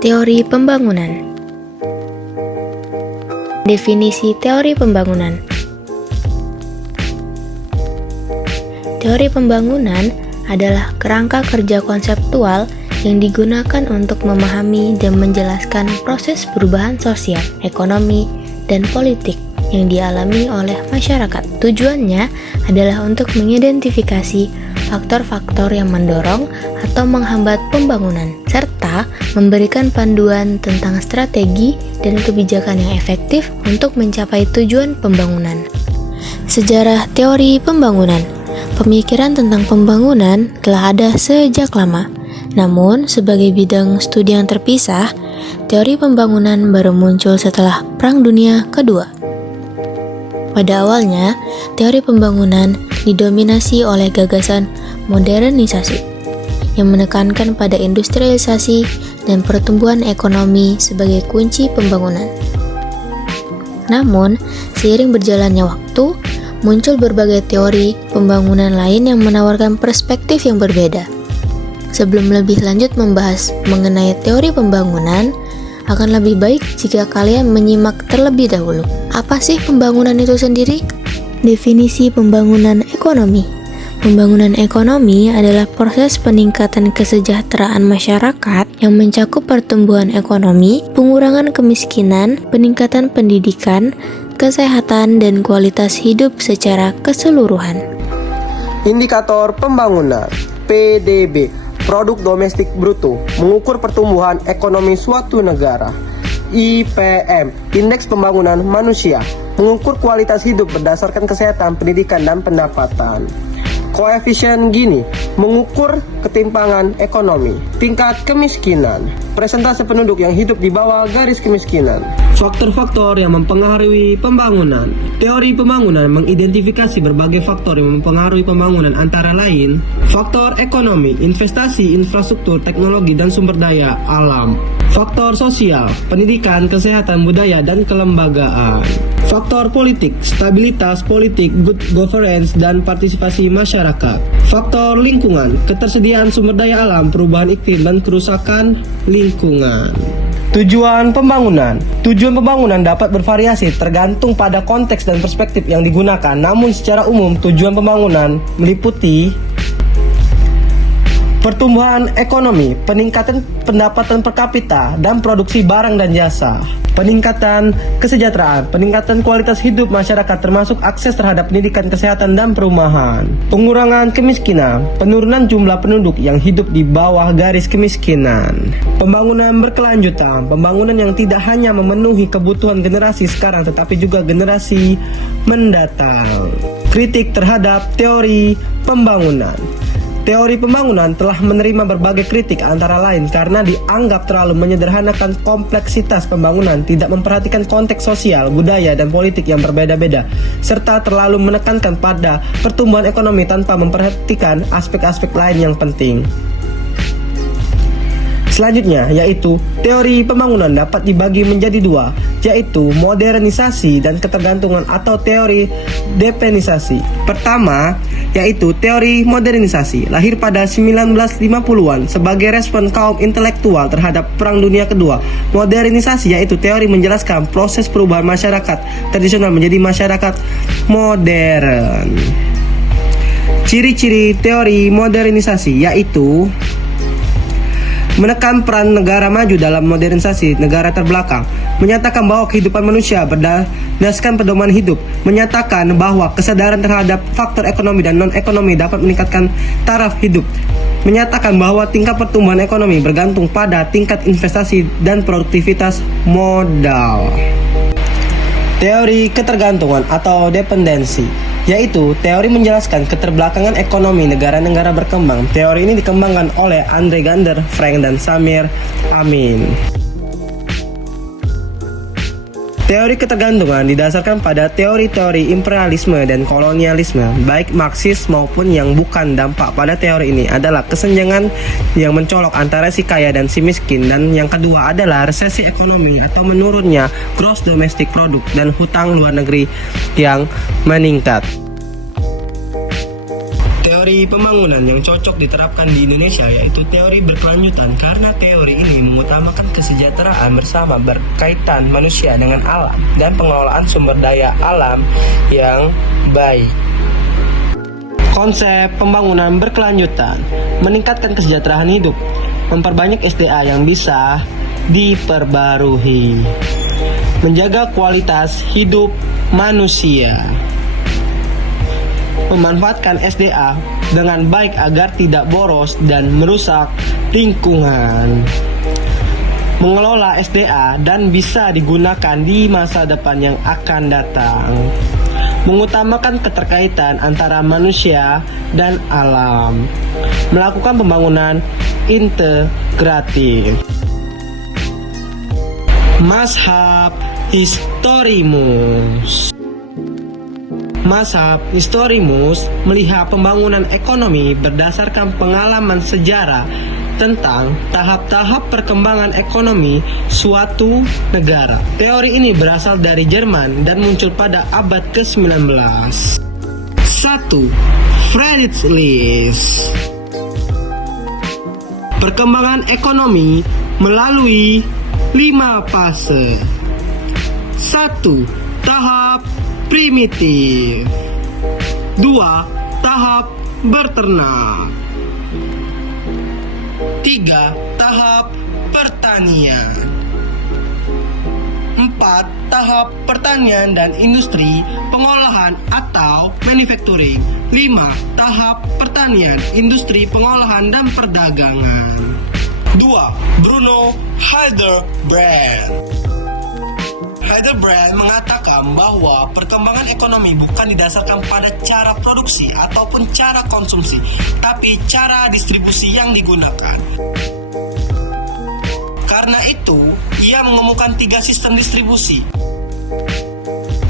Teori pembangunan. Definisi teori pembangunan. Teori pembangunan adalah kerangka kerja konseptual yang digunakan untuk memahami dan menjelaskan proses perubahan sosial, ekonomi, dan politik yang dialami oleh masyarakat. Tujuannya adalah untuk mengidentifikasi faktor-faktor yang mendorong atau menghambat pembangunan, serta memberikan panduan tentang strategi dan kebijakan yang efektif untuk mencapai tujuan pembangunan. Sejarah teori pembangunan. Pemikiran tentang pembangunan telah ada sejak lama. Namun, sebagai bidang studi yang terpisah, teori pembangunan baru muncul setelah Perang Dunia Kedua. Pada awalnya, teori pembangunan didominasi oleh gagasan modernisasi yang menekankan pada industrialisasi dan pertumbuhan ekonomi sebagai kunci pembangunan. Namun, seiring berjalannya waktu, muncul berbagai teori pembangunan lain yang menawarkan perspektif yang berbeda. Sebelum lebih lanjut membahas mengenai teori pembangunan, akan lebih baik jika kalian menyimak terlebih dahulu. Apa sih pembangunan itu sendiri? Definisi pembangunan ekonomi. Pembangunan ekonomi adalah proses peningkatan kesejahteraan masyarakat yang mencakup pertumbuhan ekonomi, pengurangan kemiskinan, peningkatan pendidikan, kesehatan, dan kualitas hidup secara keseluruhan. Indikator pembangunan PDB, Produk Domestik Bruto, mengukur pertumbuhan ekonomi suatu negara. IPM, Indeks Pembangunan Manusia, mengukur kualitas hidup berdasarkan kesehatan, pendidikan, dan pendapatan. Koefisien Gini, mengukur ketimpangan ekonomi. Tingkat kemiskinan, persentase penduduk yang hidup di bawah garis kemiskinan. Faktor-faktor yang mempengaruhi pembangunan. Teori pembangunan mengidentifikasi berbagai faktor yang mempengaruhi pembangunan, antara lain faktor ekonomi, investasi, infrastruktur, teknologi, dan sumber daya alam. Faktor sosial, pendidikan, kesehatan, budaya, dan kelembagaan. Faktor politik, stabilitas politik, good governance, dan partisipasi masyarakat. Faktor lingkungan, ketersediaan sumber daya alam, perubahan iklim, dan kerusakan lingkungan. Tujuan pembangunan. Tujuan pembangunan dapat bervariasi tergantung pada konteks dan perspektif yang digunakan. Namun secara umum, tujuan pembangunan meliputi pertumbuhan ekonomi, peningkatan pendapatan per kapita, dan produksi barang dan jasa. Peningkatan kesejahteraan, peningkatan kualitas hidup masyarakat termasuk akses terhadap pendidikan, kesehatan, dan perumahan. Pengurangan kemiskinan, penurunan jumlah penduduk yang hidup di bawah garis kemiskinan. Pembangunan berkelanjutan, pembangunan yang tidak hanya memenuhi kebutuhan generasi sekarang tetapi juga generasi mendatang. Kritik terhadap teori pembangunan. Teori pembangunan telah menerima berbagai kritik, antara lain karena dianggap terlalu menyederhanakan kompleksitas pembangunan, tidak memperhatikan konteks sosial, budaya, dan politik yang berbeda-beda, serta terlalu menekankan pada pertumbuhan ekonomi tanpa memperhatikan aspek-aspek lain yang penting. Selanjutnya, yaitu teori pembangunan dapat dibagi menjadi dua, yaitu modernisasi dan ketergantungan atau teori depenisasi. Pertama, yaitu teori modernisasi, lahir pada 1950-an sebagai respon kaum intelektual terhadap Perang Dunia Kedua. Modernisasi yaitu teori menjelaskan proses perubahan masyarakat tradisional menjadi masyarakat modern. Ciri-ciri teori modernisasi yaitu menekan peran negara maju dalam modernisasi negara terbelakang, menyatakan bahwa kehidupan manusia berdasarkan pedoman hidup, menyatakan bahwa kesadaran terhadap faktor ekonomi dan non-ekonomi dapat meningkatkan taraf hidup, menyatakan bahwa tingkat pertumbuhan ekonomi bergantung pada tingkat investasi dan produktivitas modal. Teori ketergantungan atau dependensi, yaitu teori menjelaskan keterbelakangan ekonomi negara-negara berkembang. Teori ini dikembangkan oleh Andre Gander, Frank, dan Samir Amin. Teori ketergantungan didasarkan pada teori-teori imperialisme dan kolonialisme, baik Marxis maupun yang bukan. Dampak pada teori ini adalah kesenjangan yang mencolok antara si kaya dan si miskin, dan yang kedua adalah resesi ekonomi atau menurunnya gross domestic product dan hutang luar negeri yang meningkat. Teori pembangunan yang cocok diterapkan di Indonesia yaitu teori berkelanjutan, karena teori ini mengutamakan kesejahteraan bersama berkaitan manusia dengan alam dan pengelolaan sumber daya alam yang baik. Konsep pembangunan berkelanjutan meningkatkan kesejahteraan hidup, memperbanyak SDA yang bisa diperbarui, menjaga kualitas hidup manusia, memanfaatkan SDA dengan baik agar tidak boros dan merusak lingkungan, mengelola SDA dan bisa digunakan di masa depan yang akan datang, mengutamakan keterkaitan antara manusia dan alam, melakukan pembangunan integratif. Mazhab Historimus. Mazhab Historimus melihat pembangunan ekonomi berdasarkan pengalaman sejarah tentang tahap-tahap perkembangan ekonomi suatu negara. Teori ini berasal dari Jerman dan muncul pada abad ke-19. 1. Friedrich List. Perkembangan ekonomi melalui 5 fase. 1. Tahap primitif. 2. Tahap berternak. 3. Tahap pertanian. 4. Tahap pertanian dan industri pengolahan atau manufacturing. 5. Tahap pertanian, industri pengolahan dan perdagangan. 2. Bruno Heidelberg. Heidelberg mengatakan bahwa perkembangan ekonomi bukan didasarkan pada cara produksi ataupun cara konsumsi, tapi cara distribusi yang digunakan. Karena itu, ia mengemukakan 3 sistem distribusi.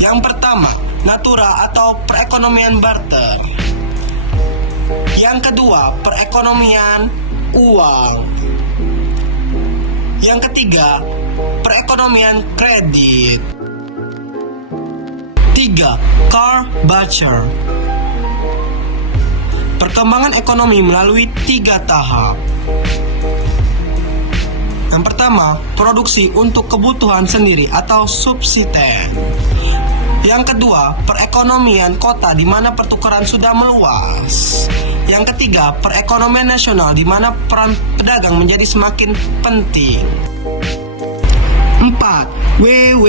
Yang pertama, natura atau perekonomian barter. Yang kedua, perekonomian uang. Yang ketiga, perekonomian kredit. 3. Karl Bacher. Perkembangan ekonomi melalui 3 tahap. Yang pertama, produksi untuk kebutuhan sendiri atau subsisten. Yang kedua, perekonomian kota di mana pertukaran sudah meluas. Yang ketiga, perekonomian nasional di mana peran pedagang menjadi semakin penting. 4. W.W.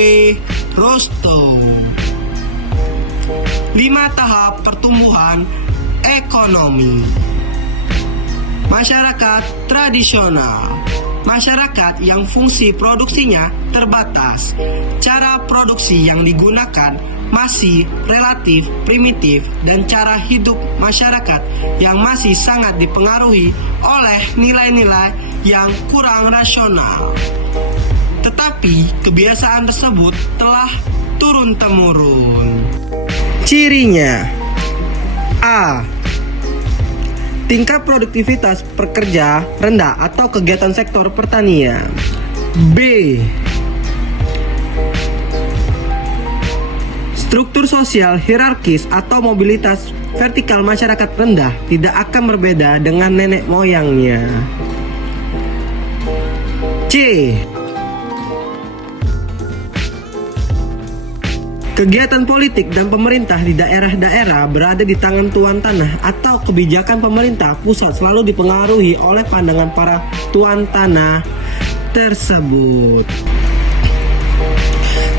Rostow. 5 tahap pertumbuhan ekonomi. Masyarakat tradisional. Masyarakat yang fungsi produksinya terbatas. Cara produksi yang digunakan masih relatif primitif dan cara hidup masyarakat yang masih sangat dipengaruhi oleh nilai-nilai yang kurang rasional. Tetapi kebiasaan tersebut telah turun-temurun. Cirinya: A. Tingkat produktivitas pekerja rendah atau kegiatan sektor pertanian. B. Struktur sosial hierarkis atau mobilitas vertikal masyarakat rendah tidak akan berbeda dengan nenek moyangnya. C. Kegiatan politik dan pemerintah di daerah-daerah berada di tangan tuan tanah atau kebijakan pemerintah pusat selalu dipengaruhi oleh pandangan para tuan tanah tersebut.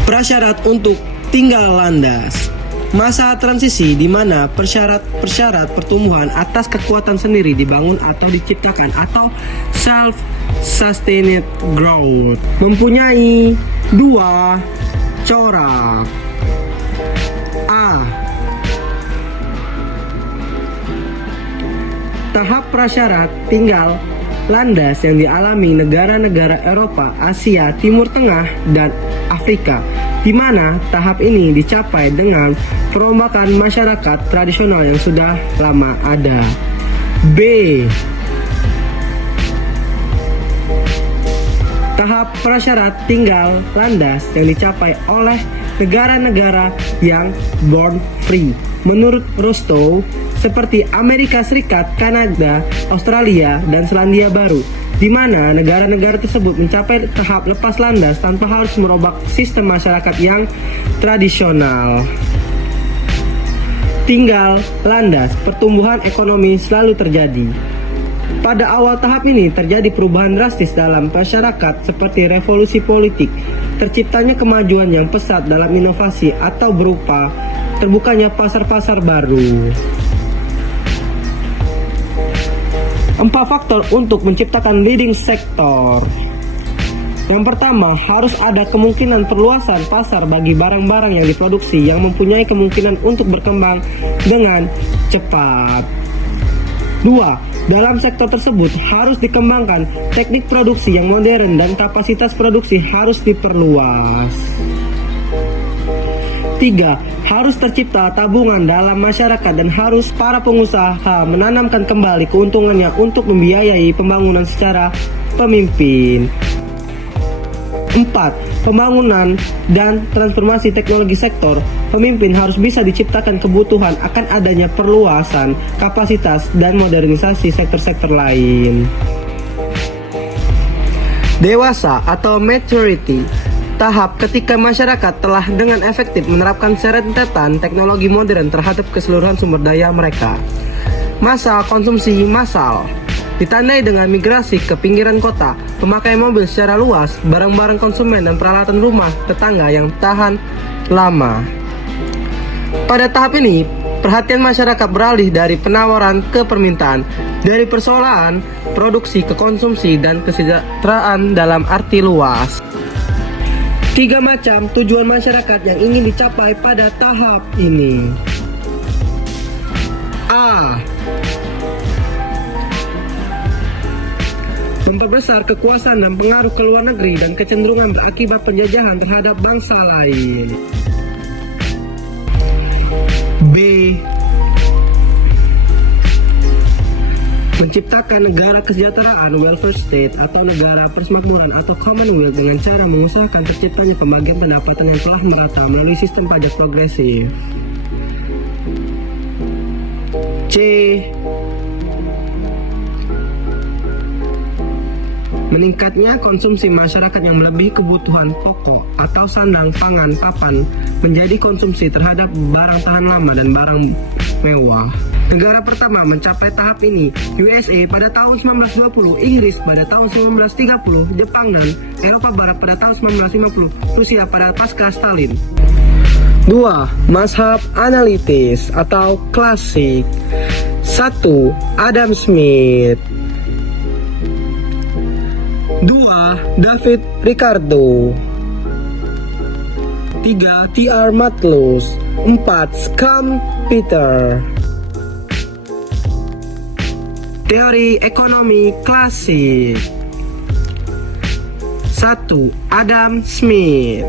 Prasyarat untuk tinggal landas. Masa transisi di mana persyarat pertumbuhan atas kekuatan sendiri dibangun atau diciptakan atau self-sustained growth mempunyai 2 corak. A. Tahap prasyarat tinggal landas yang dialami negara-negara Eropa, Asia, Timur Tengah, dan Afrika di mana tahap ini dicapai dengan perombakan masyarakat tradisional yang sudah lama ada. B. Tahap prasyarat tinggal landas yang dicapai oleh negara-negara yang born free. Menurut Rostow, seperti Amerika Serikat, Kanada, Australia, dan Selandia Baru, di mana negara-negara tersebut mencapai tahap lepas landas tanpa harus merubah sistem masyarakat yang tradisional. Tinggal landas, pertumbuhan ekonomi selalu terjadi. Pada awal tahap ini terjadi perubahan drastis dalam masyarakat seperti revolusi politik, terciptanya kemajuan yang pesat dalam inovasi atau berupa terbukanya pasar-pasar baru. 4 faktor untuk menciptakan leading sector. Yang pertama, harus ada kemungkinan perluasan pasar bagi barang-barang yang diproduksi yang mempunyai kemungkinan untuk berkembang dengan cepat. 2. Dalam sektor tersebut harus dikembangkan teknik produksi yang modern dan kapasitas produksi harus diperluas. 3. Harus tercipta tabungan dalam masyarakat dan harus para pengusaha menanamkan kembali keuntungannya untuk membiayai pembangunan secara pemimpin. 4. Pembangunan dan transformasi teknologi sektor pemimpin harus bisa diciptakan kebutuhan akan adanya perluasan kapasitas dan modernisasi sektor-sektor lain. Dewasa atau maturity, tahap ketika masyarakat telah dengan efektif menerapkan serentetan teknologi modern terhadap keseluruhan sumber daya mereka. Masa konsumsi massal ditandai dengan migrasi ke pinggiran kota, pemakaian mobil secara luas, barang-barang konsumen dan peralatan rumah tetangga yang tahan lama. Pada tahap ini, perhatian masyarakat beralih dari penawaran ke permintaan, dari persoalan produksi ke konsumsi dan kesejahteraan dalam arti luas. 3 macam tujuan masyarakat yang ingin dicapai pada tahap ini. A. Memperbesar kekuasaan dan pengaruh ke luar negeri dan kecenderungan berakibat penjajahan terhadap bangsa lain. B. Menciptakan negara kesejahteraan welfare state atau negara persemakmuran atau commonwealth dengan cara mengusahakan terciptanya pembagian pendapatan yang telah merata melalui sistem pajak progresif. C. Meningkatnya konsumsi masyarakat yang melebihi kebutuhan pokok atau sandang, pangan, papan menjadi konsumsi terhadap barang tahan lama dan barang mewah. Negara pertama mencapai tahap ini, USA pada tahun 1920, Inggris pada tahun 1930, Jepang dan Eropa Barat pada tahun 1950, Rusia pada pasca Stalin. 2. Mazhab analitis atau klasik. 1. Adam Smith. 2. David Ricardo. 3. T.R. Malthus. 4. Schumpeter. Teori ekonomi klasik. 1. Adam Smith.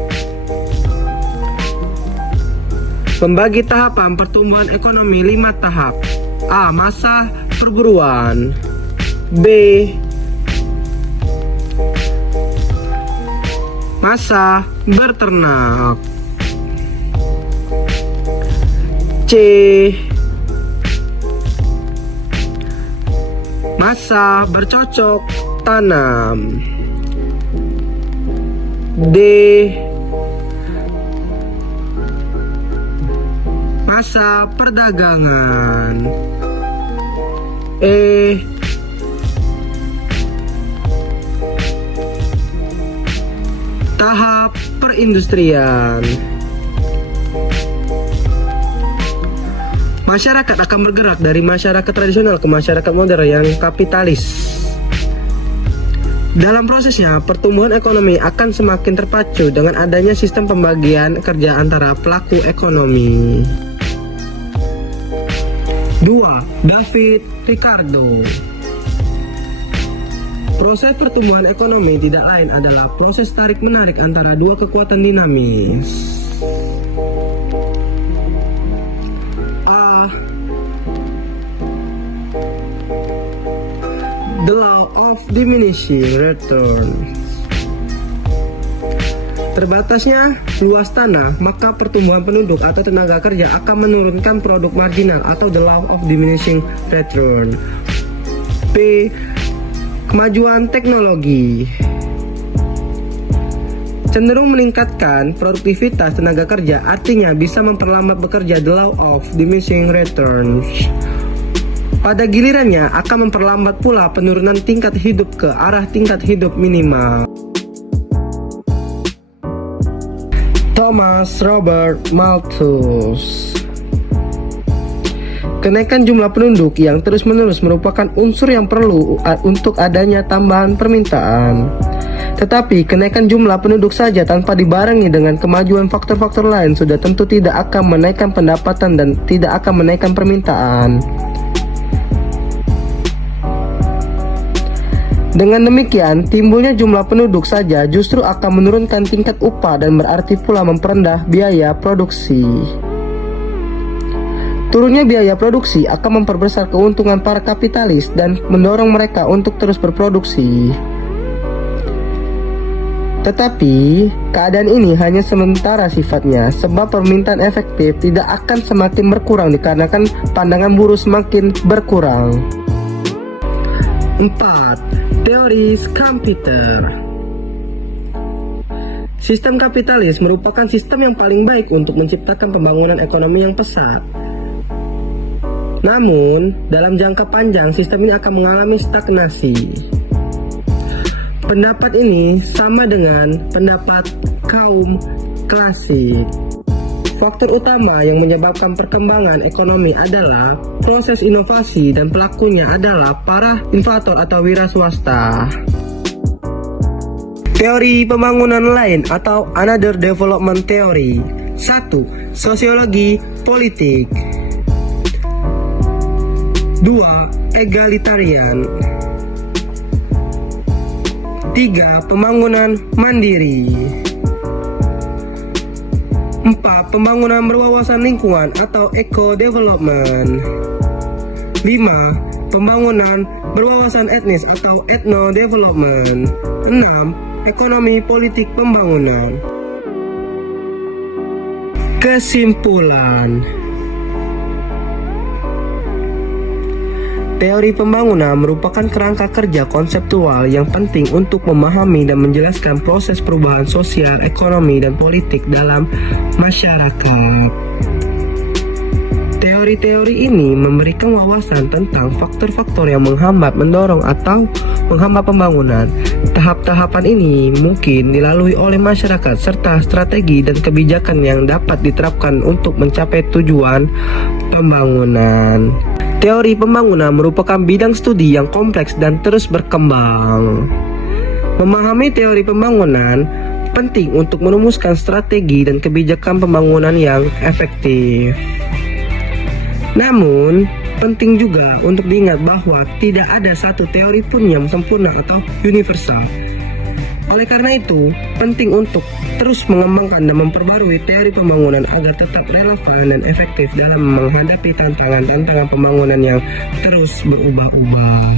Membagi tahapan pertumbuhan ekonomi 5 tahap. A. Masa perburuan. B. Masa berternak. C. Masa bercocok tanam. D. Masa perdagangan. E. Tahap perindustrian. Masyarakat akan bergerak dari masyarakat tradisional ke masyarakat modern yang kapitalis. Dalam prosesnya, pertumbuhan ekonomi akan semakin terpacu dengan adanya sistem pembagian kerja antara pelaku ekonomi. 2. David Ricardo. Proses pertumbuhan ekonomi tidak lain adalah proses tarik-menarik antara dua kekuatan dinamis. The law of diminishing returns. Terbatasnya luas tanah, maka pertumbuhan penduduk atau tenaga kerja akan menurunkan produk marginal atau the law of diminishing return. P. Kemajuan teknologi cenderung meningkatkan produktivitas tenaga kerja, artinya bisa memperlambat bekerja, the law of diminishing returns. Pada gilirannya akan memperlambat pula penurunan tingkat hidup ke arah tingkat hidup minimal. Thomas Robert Malthus. Kenaikan jumlah penduduk yang terus-menerus merupakan unsur yang perlu untuk adanya tambahan permintaan. Tetapi kenaikan jumlah penduduk saja tanpa dibarengi dengan kemajuan faktor-faktor lain sudah tentu tidak akan menaikkan pendapatan dan tidak akan menaikkan permintaan. Dengan demikian, timbulnya jumlah penduduk saja justru akan menurunkan tingkat upah dan berarti pula memperendah biaya produksi. Turunnya biaya produksi akan memperbesar keuntungan para kapitalis dan mendorong mereka untuk terus berproduksi. Tetapi, keadaan ini hanya sementara sifatnya, sebab permintaan efektif tidak akan semakin berkurang dikarenakan pandangan buruh semakin berkurang. 4. Teori komputer. Sistem kapitalis merupakan sistem yang paling baik untuk menciptakan pembangunan ekonomi yang pesat. Namun, dalam jangka panjang sistem ini akan mengalami stagnasi. Pendapat ini sama dengan pendapat kaum klasik. Faktor utama yang menyebabkan perkembangan ekonomi adalah proses inovasi dan pelakunya adalah para inovator atau wira swasta. Teori pembangunan lain atau another development theory. 1. Sosiologi politik. 2. Egalitarian. 3. Pembangunan mandiri. 4. Pembangunan berwawasan lingkungan atau eco-development. 5. Pembangunan berwawasan etnis atau ethno-development. 6. Ekonomi politik pembangunan. Kesimpulan. Teori pembangunan merupakan kerangka kerja konseptual yang penting untuk memahami dan menjelaskan proses perubahan sosial, ekonomi, dan politik dalam masyarakat. Teori-teori ini memberikan wawasan tentang faktor-faktor yang menghambat, mendorong, atau menghambat pembangunan. Tahap-tahapan ini mungkin dilalui oleh masyarakat serta strategi dan kebijakan yang dapat diterapkan untuk mencapai tujuan pembangunan. Teori pembangunan merupakan bidang studi yang kompleks dan terus berkembang. Memahami teori pembangunan penting untuk merumuskan strategi dan kebijakan pembangunan yang efektif. Namun, penting juga untuk diingat bahwa tidak ada satu teori pun yang sempurna atau universal. Oleh karena itu, penting untuk terus mengembangkan dan memperbarui teori pembangunan agar tetap relevan dan efektif dalam menghadapi tantangan-tantangan pembangunan yang terus berubah-ubah.